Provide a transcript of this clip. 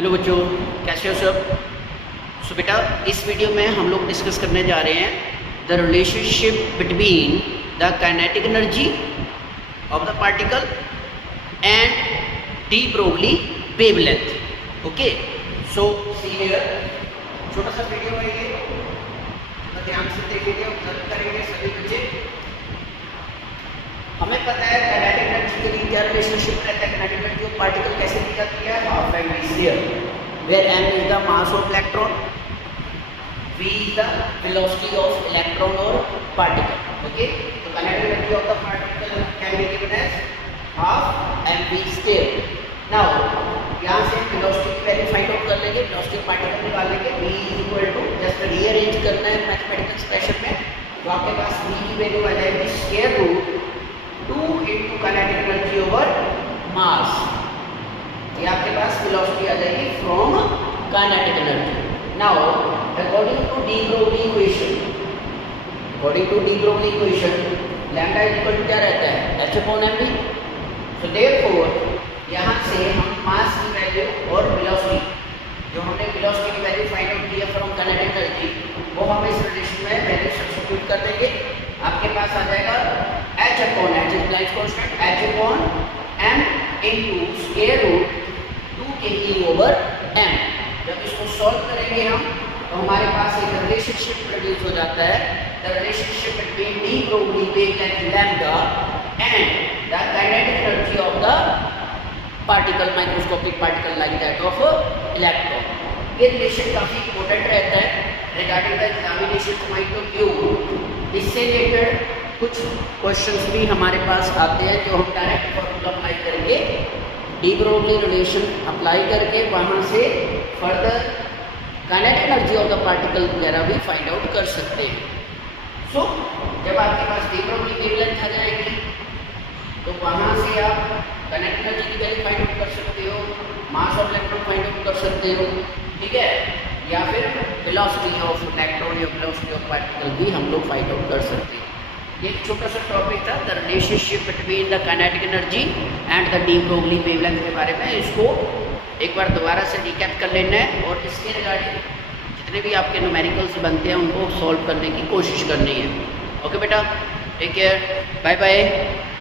Hello बच्चों, कैसे हो सब। सो बेटा, इस वीडियो में हम लोग डिस्कस करने जा रहे हैं the relationship between the kinetic energy of the particle and de Broglie wavelength. Okay, so see here, छोटा सा वीडियो है ये, तो ध्यान से देखेंगे, ऑब्जर्व करेंगे सभी बच्चे। हमें पता है काइनेटिक एनर्जी के लिए क्या रिलेशनशिप रहता है। काइनेटिक एनर्जी ऑफ पार्टिकल कैसे दी जाती है, half m v square, where m is the mass of electron, v is the velocity of electron or particle. Okay, so kinetic energy of the particle can be given as half mv square. Now यहाँ से velocity की value find out कर लेंगे, velocity of particle निकाल लेंगे। v is equal to, just rearrange करना है mathematical expression में, तो आपके पास v की वैल्यू आ जाएगी square root 2 into kinetic energy over mass। ये आपके पास velocity आ जाएगी from kinetic energy। Now according to de Broglie equation, lambda is equal to क्या रहता है, h upon mv। So therefore यहाँ से हम मास की वैल्यू और वेलोसिटी, जो हमने वेलोसिटी की वैल्यू फाइंड आउट की है फ्रॉम काइनेटिक एनर्जी, वो हम इस रिलेशन में वैल्यू सब्स्टिट्यूट कर देंगे। आपके पास आ जाएगा h upon h is Planck constant, h upon m into square root 2 over m। जब इसको सॉल्व करेंगे हम, तो हमारे पास एक रिलेशनशिप प्रोड्यूस हो जाता है, the relationship between de Broglie wavelength lambda and the kinetic energy of the particle, microscopic particle like that of electron. ये रिलेशन काफ़ी इंपॉर्टेंट रहता है regarding the examination point of view. इससे रिलेटेड कुछ questions भी हमारे पास आते हैं, जो हम डायरेक्ट फॉर्मूला अप्लाई करके, डी ब्रोगली रिलेशन अप्लाई करके वहाँ से further kinetic energy of the particle वगैरह भी फाइंड आउट कर सकते हैं। सो जब आपके पास डी ब्रोगली वेवलेंथ आ जाएगी, तो वहाँ से आप काइनेटिक एनर्जी की वैल्यू फाइंड आउट कर सकते हो, मास ऑफ इलेक्ट्रॉन फाइंड आउट कर सकते हो, ठीक है, या फिर वेलोसिटी ऑफ इलेक्ट्रॉन या वेलोसिटी ऑफ पार्टिकल भी हम लोग फाइंड आउट कर सकते हैं। ये एक छोटा सा टॉपिक था, the relationship between the kinetic energy and the de Broglie wavelength के बारे में। इसको एक बार दोबारा से रिकैप कर लेना है और इसके रिगार्डिंग जितने भी आपके न्यूमेरिकल्स बनते हैं उनको सॉल्व करने की कोशिश करनी है। ओके बेटा, टेक केयर, बाय बाय।